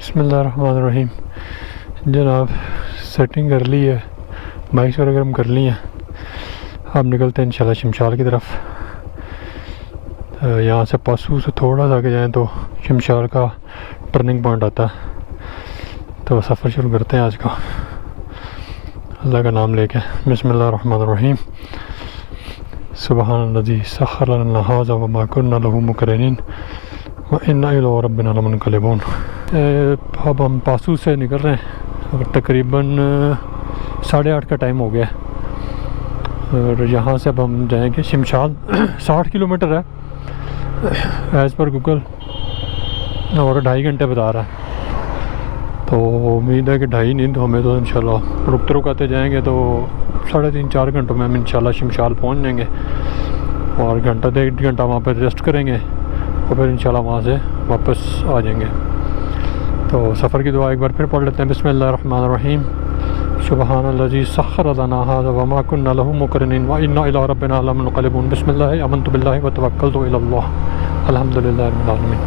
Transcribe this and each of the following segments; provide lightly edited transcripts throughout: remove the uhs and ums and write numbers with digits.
बिस्मिल्लाहिर्रहमानिर्रहीम। जनाब सेटिंग कर ली है, बाइक्स वगैरह गर्म कर ली हैं। अब निकलते हैं इंशाल्लाह शमशाल की तरफ। यहाँ से पासू से थोड़ा सा आगे जाएँ तो शमशाल का टर्निंग पॉइंट आता है। तो सफ़र शुरू करते हैं आज का अल्लाह का नाम लेके। बिस्मिल्लाहिर्रहमानिर्रहीम। सुबहानल्लज़ी सख़्ख़र लना हाज़ा व मा कुन्ना लहू मुक़रिनीन व इन्ना इला रब्बिना लमुनक़लिबून। अब हम पासू से निकल रहे हैं और तकरीबन 8:30 का टाइम हो गया और यहाँ से अब हम जाएंगे शमशाल। 60 किलोमीटर है एज़ पर गूगल और 2.5 घंटे बता रहा है। तो उम्मीद है कि 2.5 नहीं तो हमें तो इंशाल्लाह रुकते रुकाते जाएंगे तो 3.5-4 घंटों में हम इंशाल्लाह शमशाल पहुँच जाएंगे और घंटा 1.5 घंटा वहाँ पर रेस्ट करेंगे और फिर इंशाल्लाह वहाँ से वापस आ जाएंगे। तो सफ़र की दुआ एक बार फिर पढ़ लेते हैं। बिस्मिल्लाहिर्रहमानिर्रहीम। सुबहानल्लज़ी सख़्ख़र लना हाज़ा व मा कुन्ना लहू मुक़रिनीन व इन्ना इला रब्बिना लमुनक़लिबून। बिस्मिल्लाहि आमनतु बिल्लाहि व तवक्कलतु इलल्लाह अल्हम्दुलिल्लाहि रब्बिल आलमीन।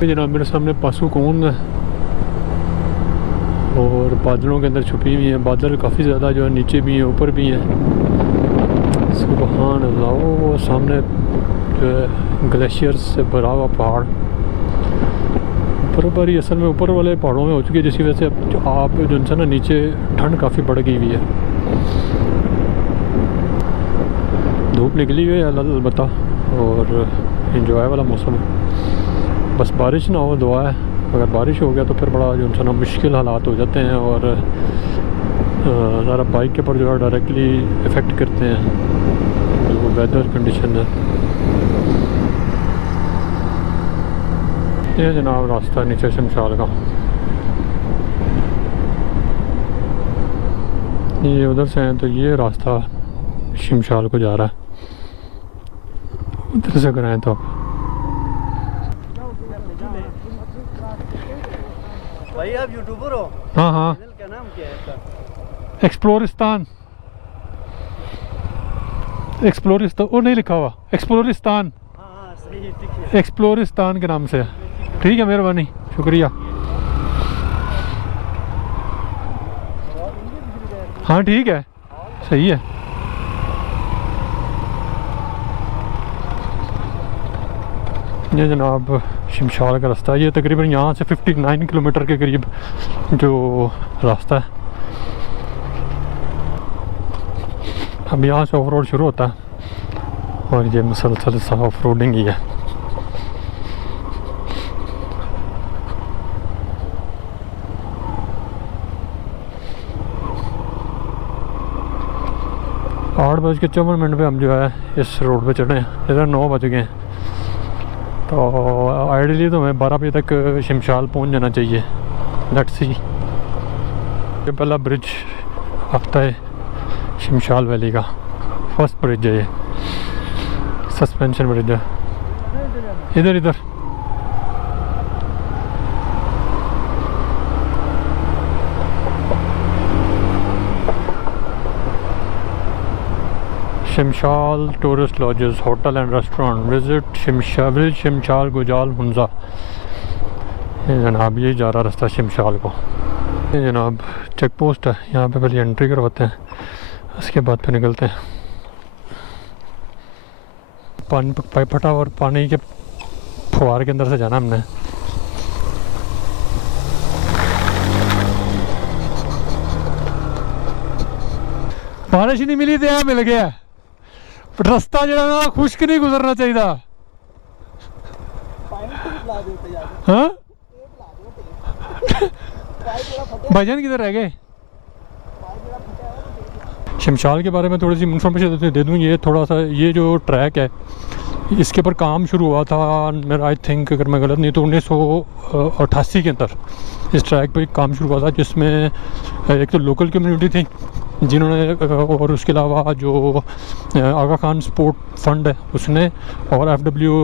जनाब मेरे सामने पासू कौन है और बादलों के अंदर छुपी हुई हैं। बादल काफ़ी ज़्यादा जो है नीचे भी हैं ऊपर भी हैं। सुबहान अल्लाह। वो सामने जो है ग्लेशियर से भरा हुआ पहाड़ बर्फबारी असल में ऊपर वाले पहाड़ों में हो चुकी है, जिसकी वजह से अब आप जो है ना नीचे ठंड काफ़ी बढ़ गई हुई है। धूप निकली हुई है अलबत्ता और इंजॉय वाला मौसम है। बस बारिश ना हो दुआ है। अगर बारिश हो गया तो फिर बड़ा जो है ना मुश्किल हालात हो जाते हैं और ज़रा बाइक के ऊपर जो है डायरेक्टली इफ़ेक्ट करते हैं जो वेदर कंडीशन है। ये जनाब रास्ता नीचे शमशाल का। ये उधर से हैं तो ये रास्ता शमशाल को जा रहा है। उधर से कराएँ तो भाई आप यूट्यूबर हो? हाँ हाँ। क्या नाम क्या है इसका? एक्सप्लोरिस्तान। ओ नहीं लिखा हुआ एक्सप्लोरिस्तान। हाँ सही ठीक है। एक्सप्लोरिस्तान के नाम से। ठीक है, मेहरबानी, शुक्रिया। हाँ ठीक है, सही है। ये जनाब शमशाल का रास्ता है। ये तकरीबन यहाँ से 59 किलोमीटर के करीब जो रास्ता है। अब यहाँ से ऑफ रोड शुरू होता है और ये मुसलसल सा ऑफ रोडिंग ही है। आठ बज के 54 पे हम जो है इस रोड पे चढ़े हैं। इधर 9 बज गए हैं तो आइडियली तो हमें 12 बजे तक शमशाल पहुंच जाना चाहिए। Let's see. ये पहला ब्रिज आता है शमशाल वैली का, फर्स्ट ब्रिज है ये, सस्पेंशन ब्रिज है। इधर इधर Shimshal tourist lodges hotel and restaurant visit Shimshal Gojal Hunza. ये जनाब यही जा रहा रास्ता शमशाल को। ये जनाब चेक पोस्ट है, यहाँ पे पहले एंट्री करवाते हैं, उसके बाद फिर निकलते हैं। पानी पाइप फटा और पानी के फुहार के अंदर से जाना हमने। बारिश नहीं मिली तो यहाँ मिल गया। रास्ता जो ना खुश्क नहीं गुजरना चाहिए। हाँ भाईजान किधर रह गए? शमशाल के बारे में थोड़ी सी इन्फॉर्मेशन दे दूँ। ये थोड़ा सा ये जो ट्रैक है इसके ऊपर काम शुरू हुआ था मेरा, आई थिंक अगर मैं गलत नहीं तो 1988 के अंदर इस ट्रैक पे काम शुरू हुआ था, जिसमें एक तो लोकल कम्युनिटी थी जिन्होंने और उसके अलावा जो आगा खान स्पोर्ट फंड है उसने और FW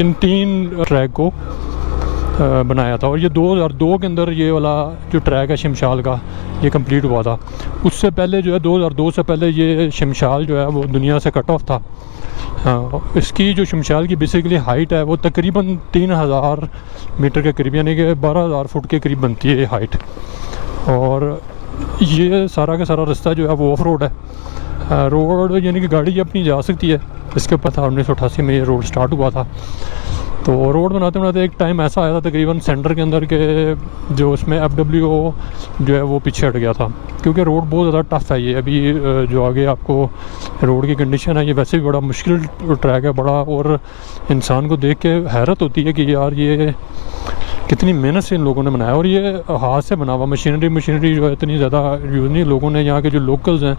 इन 3 ट्रैक को बनाया था। और ये 2002 के अंदर ये वाला जो ट्रैक है शमशाल का ये कंप्लीट हुआ था। उससे पहले जो है 2002 से पहले ये शमशाल जो है वो दुनिया से कट ऑफ था इसकी जो शमशाल की बेसिकली हाइट है वो तकरीबन 3000 मीटर के करीब, यानी कि 12000 फुट के करीब बनती है ये हाइट। और ये सारा का सारा रास्ता जो है वो ऑफ रोड है। रोड यानी कि गाड़ी अपनी जा सकती है। इसके ऊपर था 1988 में ये रोड स्टार्ट हुआ था। तो रोड बनाते बनाते एक टाइम ऐसा आया था तकरीबन सेंटर के अंदर के जो उसमें FWO जो है वो पीछे हट गया था, क्योंकि रोड बहुत ज़्यादा टफ़ है। ये अभी जो आगे आपको रोड की कंडीशन है, ये वैसे भी बड़ा मुश्किल ट्रैक है बड़ा, और इंसान को देख के हैरत होती है कि यार ये कितनी मेहनत से इन लोगों ने बनाया। और ये हाथ से बना हुआ, मशीनरी जो है इतनी ज़्यादा यूज़ नहीं, लोगों ने यहाँ के जो लोकल्स हैं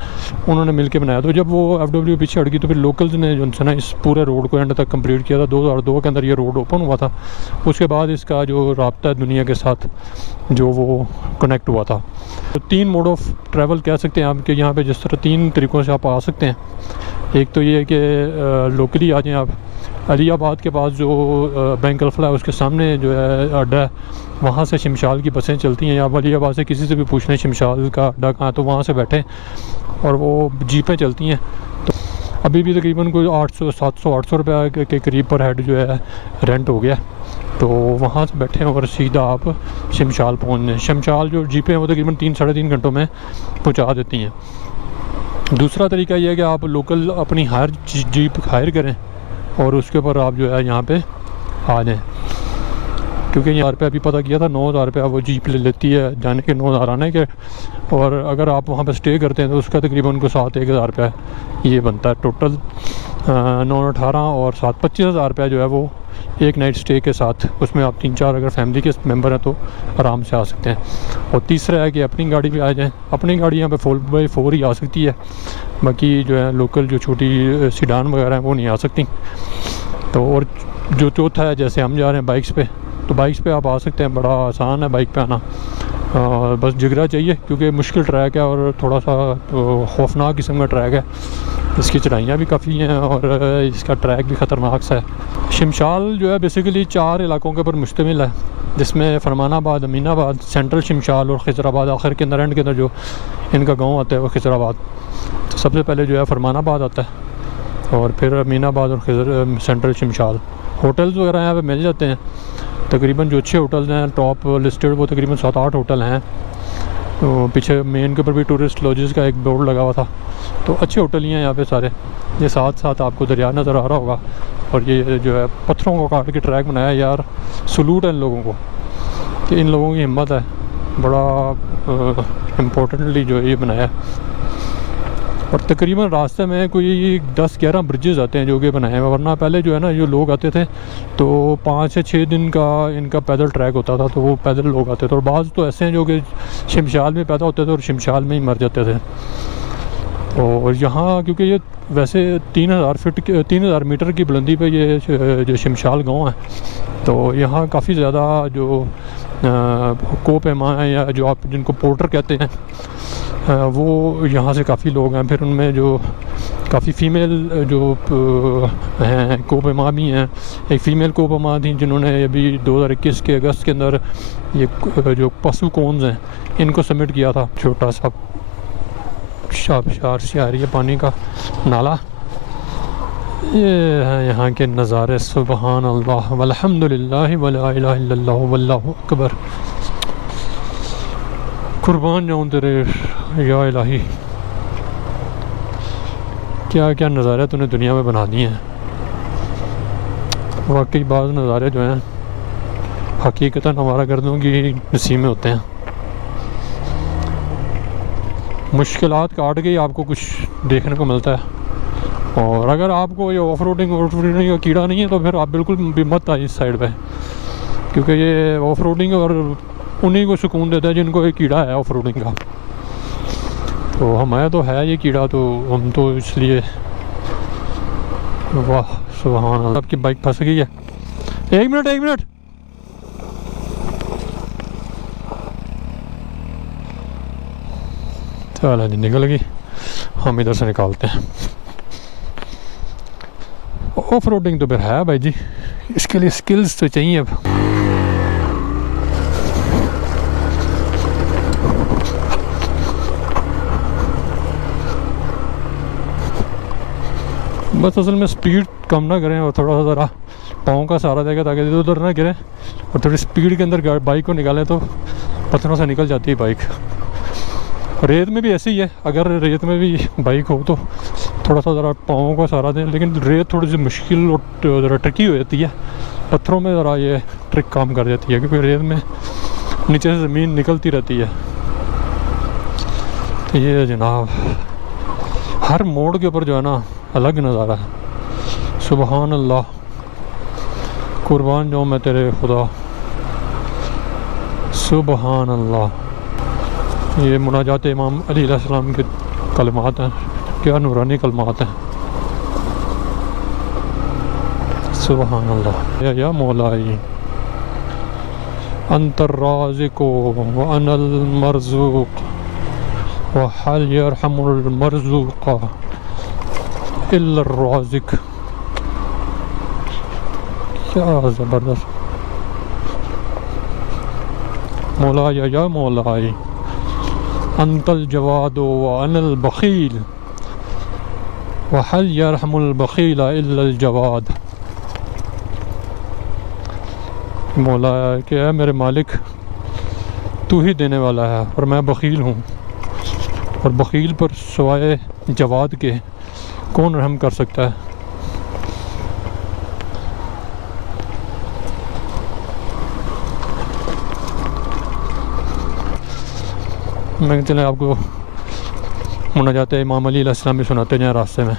उन्होंने मिल के बनाया। तो जब वो FWO पीछे हट गई तो फिर लोकल्स ने जो है ना इस पूरे रोड को एंड तक कंप्लीट किया था। 2002 के अंदर ये रोड ओपन हुआ था। उसके बाद इसका जो राब्ता है दुनिया के साथ जो वो कनेक्ट हुआ था। तो 3 मोड ऑफ ट्रैवल कह सकते हैं आप कि यहाँ पर जिस तरह 3 तरीक़ों से आप आ सकते हैं। एक तो ये है कि लोकली आ जाएँ आप, अलीयाबाद के पास जो बैंक अल्फला है उसके सामने जो है अड्डा है, वहाँ से शमशाल की बसें चलती हैं। या अलीयाबाद से किसी से भी पूछ लें शमशाल का अड्डा कहाँ, तो वहाँ से बैठें और वो जीपें चलती हैं। तो अभी भी तकरीबन कोई 800 रुपये के करीब पर हेड जो है रेंट हो गया। तो वहाँ से बैठें और सीधा आप शमशाल पहुँच जाएँ। शमशाल जो जीपें हैं वो तकरीबन 3-3.5 घंटों में पहुँचा देती हैं। दूसरा तरीका ये है कि आप लोकल अपनी जीप हायर करें और उसके ऊपर आप जो है यहाँ पे आ जाएँ, क्योंकि यहाँ पे अभी पता किया था 9000 रुपये वो जीप ले लेती है जाने के, 9000 आने के। और अगर आप वहाँ पे स्टे करते हैं तो उसका तकरीबन उनको 7-1000 रुपये ये बनता है टोटल। 9-18 और 7-25,000 रुपये जो है वो एक नाइट स्टे के साथ। उसमें आप 3-4 अगर फैमिली के मेंबर हैं तो आराम से आ सकते हैं। और तीसरा है कि अपनी गाड़ी भी आ जाएँ। अपनी गाड़ी यहाँ पे 4x4 ही आ सकती है, बाकी जो है लोकल जो छोटी सीडान वगैरह हैं वो नहीं आ सकती। तो और जो चौथा है, जैसे हम जा रहे हैं बाइक्स पे, तो बाइक्स पे आप आ सकते हैं। बड़ा आसान है बाइक पे आना, बस जिगरा चाहिए, क्योंकि मुश्किल ट्रैक है और थोड़ा सा खौफनाक किस्म का ट्रैक है। इसकी चढ़ाइयाँ भी काफ़ी हैं और इसका ट्रैक भी ख़तरनाक सा है। शमशाल जो है बेसिकली 4 इलाकों के ऊपर मुश्तमिल है, जिसमें फरमानाबाद, अमीनाबाद, सेंट्रल शमशाल और खिजराबाद। आखिर के अंदर एंड के अंदर जो इनका गाँव आता है वो खिजराबाद। तो सबसे पहले जो है फरमानाबाद आता है और फिर अमीनाबाद और सेंट्रल शमशाल। होटल्स वगैरह यहाँ पे मिल जाते हैं। तकरीबन जो अच्छे होटल्स हैं टॉप लिस्टेड वो तकरीबन 7-8 होटल हैं। तो पीछे मेन के ऊपर भी टूरिस्ट लॉजेस का एक बोर्ड लगा हुआ था। तो अच्छे होटल ही हैं यहाँ पे सारे। ये साथ साथ आपको दरिया नज़र आ रहा होगा और ये जो है पत्थरों को काट के ट्रैक बनाया यार। सलूट है इन लोगों को कि इन लोगों की हिम्मत है, बड़ा इम्पोर्टेंटली जो ये बनाया है। और तकरीबन रास्ते में कोई 10-11 ब्रिजेज़ आते हैं जो कि बनाए हैं, वरना पहले जो है ना जो लोग आते थे तो 5 से 6 दिन का इनका पैदल ट्रैक होता था, तो वो पैदल लोग आते थे। और बाज़ तो ऐसे हैं जो कि शमशाल में पैदा होते थे और शमशाल में ही मर जाते थे। और यहाँ क्योंकि ये वैसे 3000 मीटर की बुलंदी पे ये जो शमशाल गाँव है, तो यहाँ काफ़ी ज़्यादा जो को-पैमा है या जो आप जिनको पोर्टर कहते हैं वो यहाँ से काफ़ी लोग हैं। फिर उनमें जो काफ़ी फ़ीमेल जो हैं को-पैमा भी हैं। एक फ़ीमेल को-पैमा थी जिन्होंने अभी 2021 के अगस्त के अंदर ये जो पशु कोन्स हैं इनको सबमिट किया था। छोटा सा शार से आ रही है पानी का नाला। ये है यहाँ के नज़ारे। सुबहान अल्लाह वल्हम्दुलिल्लाह वला इलाहा इल्लल्लाह वल्लाहु अकबर। कुर्बान जाऊँ तेरे या इलाही, क्या क्या नज़ारे तूने दुनिया में बना दिए हैं। वाकई बाज़ नज़ारे जो हैं हकीकतन हमारा गर्दों की नसीब में होते हैं। मुश्किलात काट के ही आपको कुछ देखने को मिलता है। और अगर आपको ये ऑफ रोडिंग का कीड़ा नहीं है तो फिर आप बिल्कुल भी मत आइए इस साइड पे, क्योंकि ये ऑफ रोडिंग और उन्हीं को सुकून देता है जिनको ये कीड़ा है ऑफ रोडिंग का। तो हमें तो है ये कीड़ा, तो हम तो इसलिए वाह सुभान अल्लाह। आपकी बाइक फंस गई है। एक मिनट चलो जी निकल गई, हम इधर से निकालते हैं। ऑफ रोडिंग तो फिर है भाई जी, इसके लिए स्किल्स तो चाहिए। अब बस असल में स्पीड कम ना करें और थोड़ा सा ज़रा पाँव का सहारा देगा ताकि इधर उधर ना गिरें, और थोड़ी स्पीड के अंदर बाइक को निकालें तो पत्थरों से निकल जाती है बाइक। रेत में भी ऐसे ही है, अगर रेत में भी बाइक हो तो थोड़ा सा ज़रा पाँव का सहारा दें, लेकिन रेत थोड़ी सी मुश्किल और ज़रा ट्रिकी हो जाती है। पत्थरों में ज़रा ये ट्रिक काम कर जाती है, क्योंकि रेत में नीचे से ज़मीन निकलती रहती है। तो ये जनाब हर मोड़ के ऊपर जो है ना अलग नज़ारा है। सुबहान अल्लाह, कुर्बान जाऊँ मैं तेरे खुदा, सुबहान अल्लाह। ये मुनाजात इमाम अली अलैहिस्सलाम के कलमात हैं, क्या नूरानी कलमात हैं। सुबहान अल्लाह। या मौलाई अंतर राज़िक़ु व अनल मरज़ूक़ व हल यरहमुल मरज़ूक़ इल्ला राज़िक़। क्या ज़बरदस्त। मौलाई या मौलाई अंतल जवादो व अनल बखील व हल यरहमुल बखील इल्लल जवाद। मौला क्या है मेरे मालिक, तू ही देने वाला है और मैं बखील हूँ, और बखील पर सिवाय जवाद के कौन रहम कर सकता है। मैं चले आपको मुनाजात इमाम अली अलैहिस्सलाम भी सुनाते जाएँ रास्ते में।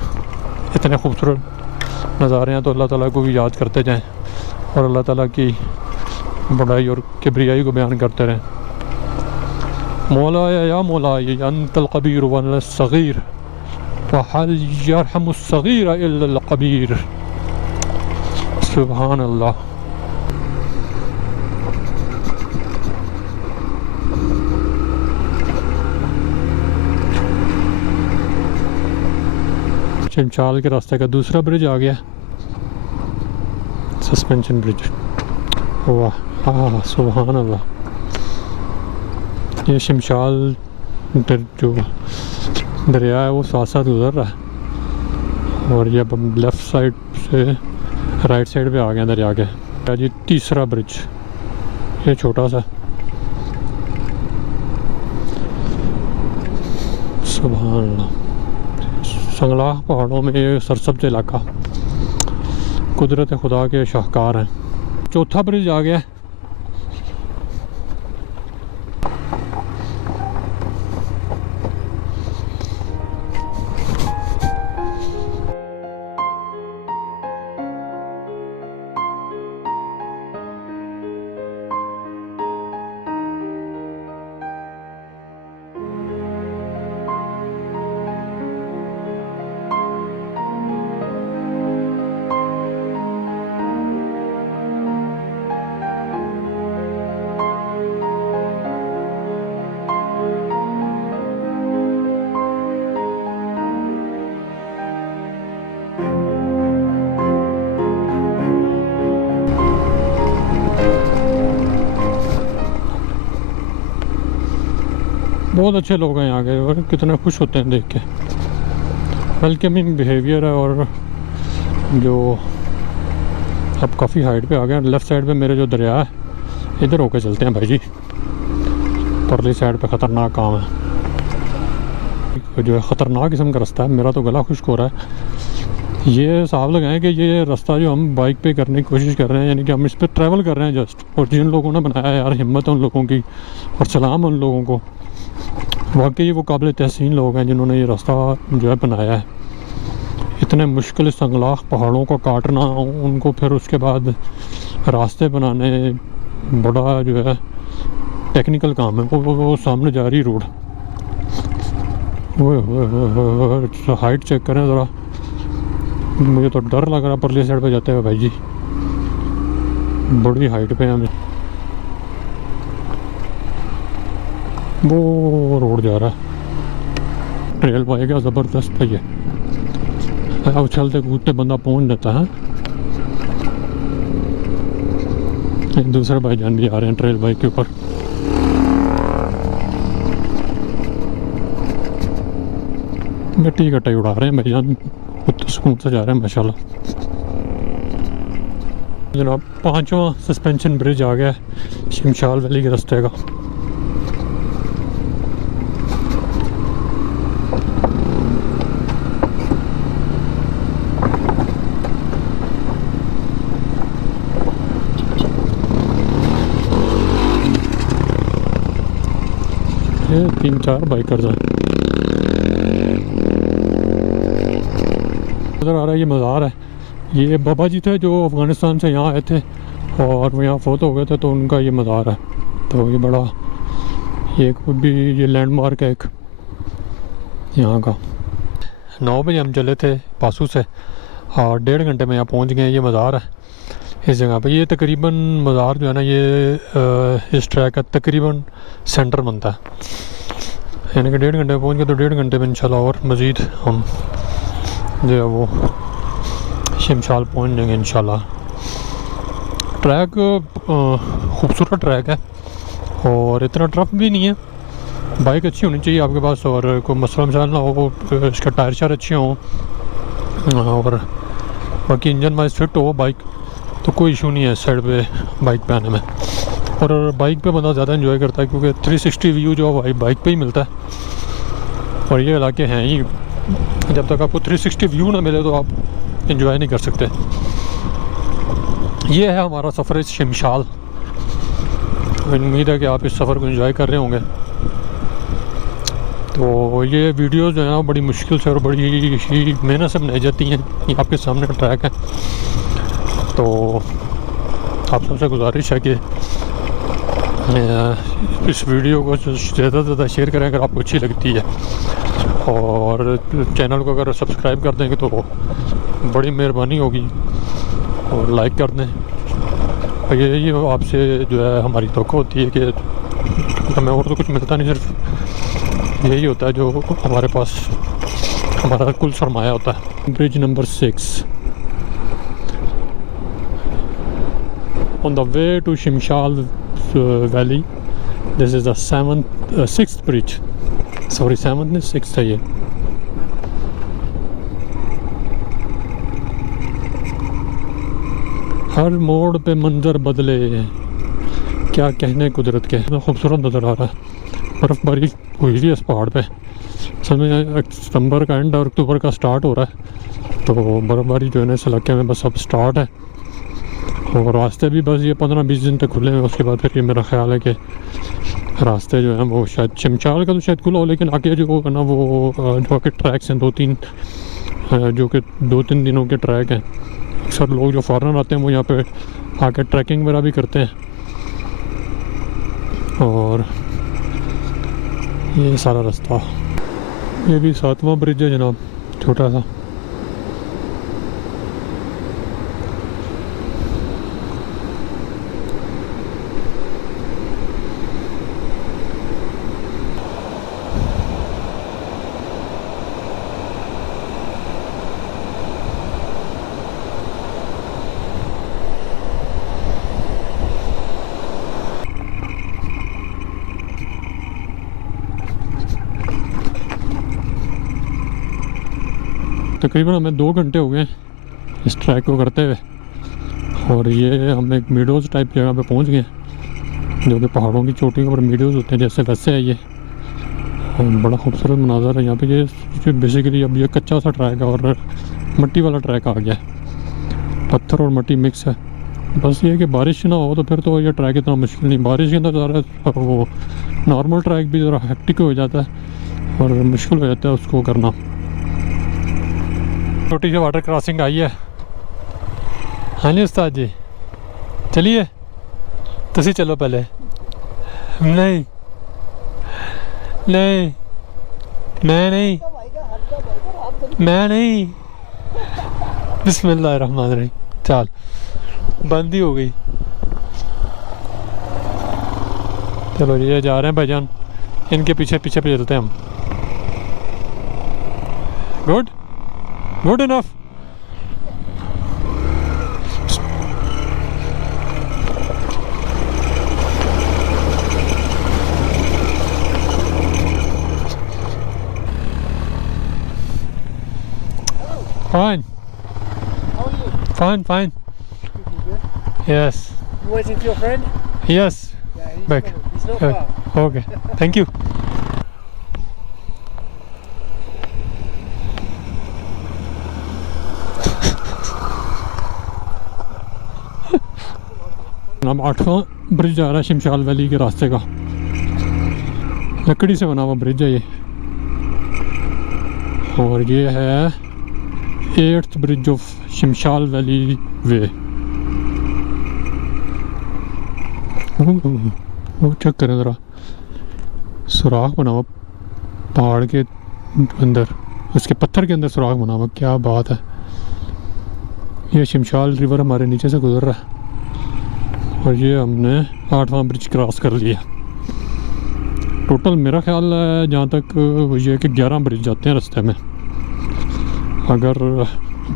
इतने खूबसूरत नज़ारे हैं तो अल्लाह ताला को भी याद करते जाएँ और अल्लाह ताला की बड़ाई और किब्रियाई को बयान करते रहें। मौला या मौला अंतल कबीर व सगीर व हल यरहमुस सगीर इल्लल कबीर। सुभान अल्लाह। चंचाल के रास्ते का दूसरा ब्रिज आ गया, सस्पेंशन ब्रिज। वाह, हाँ सुभान अल्लाह। ये शमशाल जो दरिया है वो साथ साथ गुजर रहा है, और ये अब हम लेफ़्ट साइड से राइट साइड पे आ गए दरिया के। जी तीसरा ब्रिज, ये छोटा सा। सुभान अल्लाह। संगलाह पहाड़ों में ये सरसब्ज इलाका कुदरत खुदा के शाहकार हैं। चौथा ब्रिज आ गया। बहुत अच्छे लोग हैं यहाँ के, और कितने खुश होते हैं देख के। वेलकमिंग बिहेवियर है। और जो अब काफ़ी हाइट पे आ गए, लेफ़्ट साइड पे मेरे जो दरिया है, इधर होके चलते हैं भाई जी। परली साइड पे ख़तरनाक काम है, जो है ख़तरनाक किस्म का रास्ता है। मेरा तो गला खुश्क हो रहा है। ये हिसाब लगाएं कि ये रास्ता जो हम बाइक पे करने की कोशिश कर रहे हैं, यानी कि हम इस पर ट्रैवल कर रहे हैं जस्ट, और जिन लोगों ने बनाया यार, हिम्मत है उन लोगों की और सलाम उन लोगों को। वाकई वो काबिल तहसीन लोग हैं जिन्होंने ये रास्ता जो है बनाया है। इतने मुश्किल संगलाख पहाड़ों को काटना, उनको फिर उसके बाद रास्ते बनाने, बड़ा जो है टेक्निकल काम है। वो सामने जा रही रोड, वो हाइट चेक करें ज़रा। मुझे तो डर लग रहा परली साइड पे जाते हुए भाई जी, बड़ी हाइट पे हमें। वो रोड जा रहा है, ट्रेल पाएगा ज़बरदस्त है ये। अब चलते कूदते बंदा पहुंच जाता है। एक दूसरे भाईजान भी आ रहे हैं ट्रेल बाइक के ऊपर। मिट्टी कटाई उड़ा रहे हैं भाईजान। सुकून से जा रहे हैं माशाल्लाह। जनाब 5वां सस्पेंशन ब्रिज आ गया है शमशाल वैली के रास्ते का। ये 3-4 बाइकर्स हैं। नज़र आ रहा है ये मज़ार है। ये बाबा जी थे जो अफ़गानिस्तान से यहाँ आए थे और वो यहाँ फोत हो गए थे, तो उनका ये मज़ार है। तो ये बड़ा ये भी ये लैंडमार्क है एक यहाँ का। 9 बजे हम चले थे पासू से और 1.5 घंटे में यहाँ पहुँच गए। ये मज़ार है इस जगह पे। ये तकरीबन मज़ार जो है ना ये इस ट्रैक का तकरीबन सेंटर बनता है, यानी कि 1.5 घंटे में पहुँच गए। तो 1.5 घंटे में इंशाल्लाह और मज़ीद हम जो है वो शमशाल पहुँच जाएंगे इंशाल्लाह। ट्रैक खूबसूरत ट्रैक है और इतना टफ भी नहीं है। बाइक अच्छी होनी चाहिए आपके पास और कोई मसला मसाला ना हो, इसका टायर शायर अच्छे हों और बाकी इंजन वाइज फिट हो बाइक, तो कोई इशू नहीं है इस साइड पे बाइक पे आने में। और बाइक पे बंदा ज़्यादा इन्जॉय करता है क्योंकि 360 व्यू जो है बाइक पे ही मिलता है। और ये इलाके हैं ही, जब तक आपको 360 व्यू ना मिले तो आप इंजॉय नहीं कर सकते। ये है हमारा सफ़र शमशाल। उम्मीद है कि आप इस सफ़र को एंजॉय कर रहे होंगे। तो ये वीडियो जो है ना बड़ी मुश्किल से और बड़ी ही मेहनत से बनाई जाती हैं। ये आपके सामने का ट्रैक है, तो आप सबसे गुजारिश है कि इस वीडियो को ज़्यादा से ज़्यादा शेयर करें अगर आपको अच्छी लगती है, और चैनल को अगर सब्सक्राइब कर देंगे तो बड़ी मेहरबानी होगी, और लाइक कर दें। और यही आपसे जो है हमारी तवक्को होती है कि हमें और तो कुछ मिलता नहीं, सिर्फ यही होता है जो हमारे पास हमारा कुल सरमाया होता है। Bridge number 6 on the way to Shimshal Valley. This is the 6th bridge. Sorry, 7th नहीं 6th है ये। हर मोड़ पे मंजर बदले, क्या कहने कुदरत के। खूबसूरत नज़र आ रहा है। बर्फ़बारी हुई थी इस पहाड़ पे। समय सितंबर का एंड और अक्टूबर का स्टार्ट हो रहा है, तो बर्फ़बारी जो है ना इस इलाके में बस अब स्टार्ट है। और रास्ते भी बस ये 15-20 दिन तक खुले हैं। उसके बाद फिर ये मेरा ख्याल है कि रास्ते जो हैं वो शायद शमशाल का तो शायद खुला हो, लेकिन आगे जो है ना वो जो आके ट्रैक्स हैं 2-3 जो कि 2-3 दिनों के ट्रैक हैं। अक्सर लोग जो फॉरेनर आते हैं वो यहाँ पे आके ट्रैकिंग वगैरह भी करते हैं। और ये सारा रास्ता, ये भी 7वां ब्रिज है जनाब, छोटा सा। तकरीबन हमें 2 घंटे हो गए इस ट्रैक को करते हुए, और ये हम एक मीडोज़ टाइप जगह पे पहुंच गए, जो कि पहाड़ों की चोटियों पर मीडोज़ होते हैं जैसे वैसे है ये। और बड़ा खूबसूरत मनाज़र है यहाँ पे। ये बेसिकली अब ये कच्चा सा ट्रैक है और मिट्टी वाला ट्रैक आ गया है, पत्थर और मिट्टी मिक्स है। बस ये कि बारिश ना हो तो फिर तो ये ट्रैक इतना मुश्किल नहीं। बारिश के अंदर ज़रा वो नॉर्मल ट्रैक भी ज़रा हेक्टिक हो जाता है और मुश्किल हो जाता है उसको करना। छोटी सी वाटर क्रॉसिंग आई है। हाँ जी उस्ताद जी, चलिए तुसी चलो पहले। नहीं नहीं मैं नहीं, मैं नहीं। बिस्मिल्लाहिर्रहमानिर्रहीम। चल बंद ही हो गई। चलो ये जा रहे हैं भाईजान, इनके पीछे पीछे पे चलते हैं हम। Good good enough. Fine. How are you? Fine, fine. Good. Yes. You waiting for your friend? Yes. Yeah, he's Back. coming. He's not far. Okay. Thank you. अब 8वां ब्रिज आ रहा है शिमशाल वैली के रास्ते का। लकड़ी से बना हुआ ब्रिज है ये, और ये है 8th ब्रिज ऑफ शिमशाल वैली वे। वो चेक करें ज़रा, सुराख बना हुआ पहाड़ के अंदर, उसके पत्थर के अंदर सुराख बना हुआ। क्या बात है। ये शिमशाल रिवर हमारे नीचे से गुजर रहा है, और ये हमने 8वां ब्रिज क्रॉस कर लिया। टोटल मेरा ख्याल है जहाँ तक ये कि 11 ब्रिज जाते हैं रास्ते में, अगर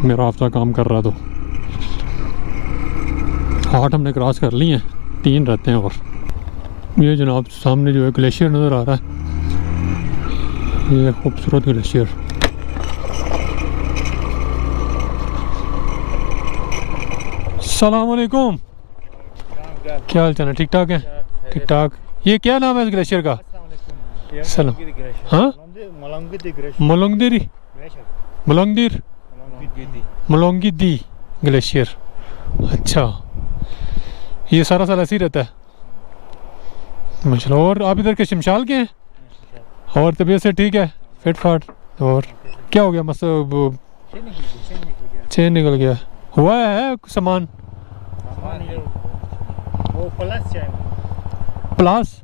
मेरा हफ्ता काम कर रहा तो। 8 हमने क्रॉस कर लिए हैं, 3 रहते हैं। और ये जनाब सामने जो है ग्लेशियर नज़र आ रहा है, ये खूबसूरत ग्लेशियर। अस्सलाम वालेकुम। क्या हाल चाल है? ठीक ठाक है? ठीक ठाक। ये क्या नाम है इस ग्लेशियर का? सलाम। हाँ, मलंगदिरी, मलंगदिर, मलंगिदी ग्लेशियर। अच्छा, ये सारा साल ऐसे ही रहता है माशाल्लाह। और आप इधर के शिमशाल के हैं? और तबीयत से ठीक है? फिट फाट? और क्या हो गया? वो चेन निकल गया। हुआ है सामान? वो प्लस चाहिए। प्लस?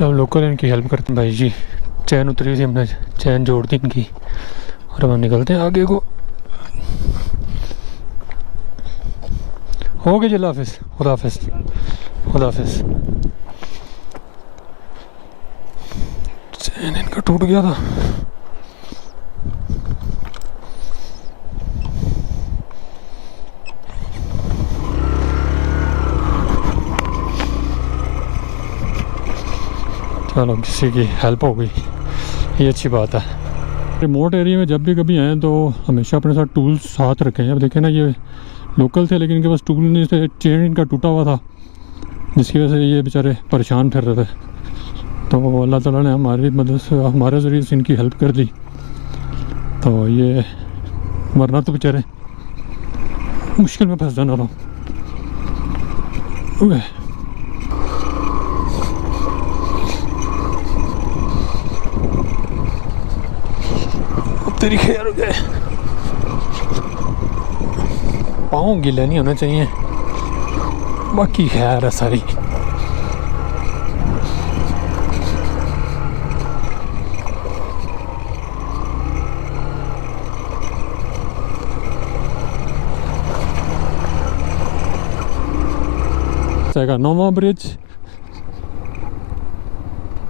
हम लोकल इनकी हेल्प करते हैं भाई जी। चैन उतरी थी, हमने चैन जोड़ दी इनकी, और हम निकलते हैं आगे को। हो गया जी, अल्लाह हाफिज़, खुदा हाफिज़, खुदा हाफिज़। चैन इनका टूट गया था। चलो, किसी की हेल्प हो गई, ये अच्छी बात है। रिमोट एरिया में जब भी कभी आएँ तो हमेशा अपने साथ टूल्स साथ रखें। अब देखें ना, ये लोकल थे लेकिन इनके पास टूल नहीं थे, चेन इनका टूटा हुआ था, जिसकी वजह से ये बेचारे परेशान फिर रहे थे। तो अल्लाह ताला ने हमारी मदद से, हमारे ज़रिए से इनकी हेल्प कर दी। तो ये वरना तो बेचारे मुश्किल में फंस जाना था। तेरी खैर हो गए। पाँव गीले नहीं होने चाहिए, बाकी खैर है सारी। Nova Bridge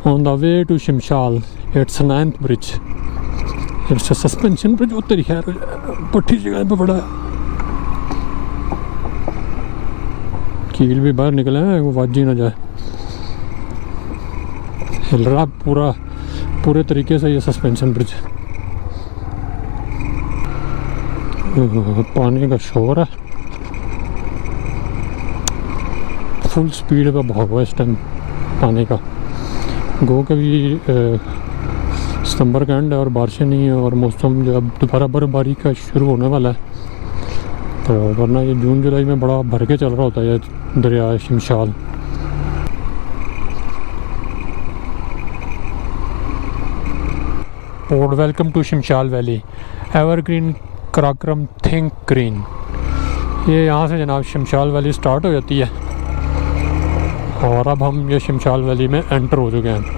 on the way to Shimshal. It's 9th bridge. It's a suspension bridge. वो तेरी खैर पट्टी जगह पे पड़ा है। कील भी बाहर निकले हैं, वो वाजी ना जाए। हिल रहा पूरे तरीके से ये सस्पेंशन ब्रिज। पानी का शोर है, फुल स्पीड पे भाग हुआ इस टाइम पानी का। गो के भी सितंबर का एंड है और बारिशें नहीं है, और मौसम जो अब दोबारा बर्फबारी का शुरू होने वाला है। तो वरना ये जून जुलाई में बड़ा भर के चल रहा होता है ये दरिया शिमशाल। पोर्ट welcome to Shimshal valley, evergreen Karakoram think green. ये यहाँ से जनाब शिमशाल वैली स्टार्ट हो जाती है, और अब हम ये शिमशाल वैली में एंटर हो चुके हैं।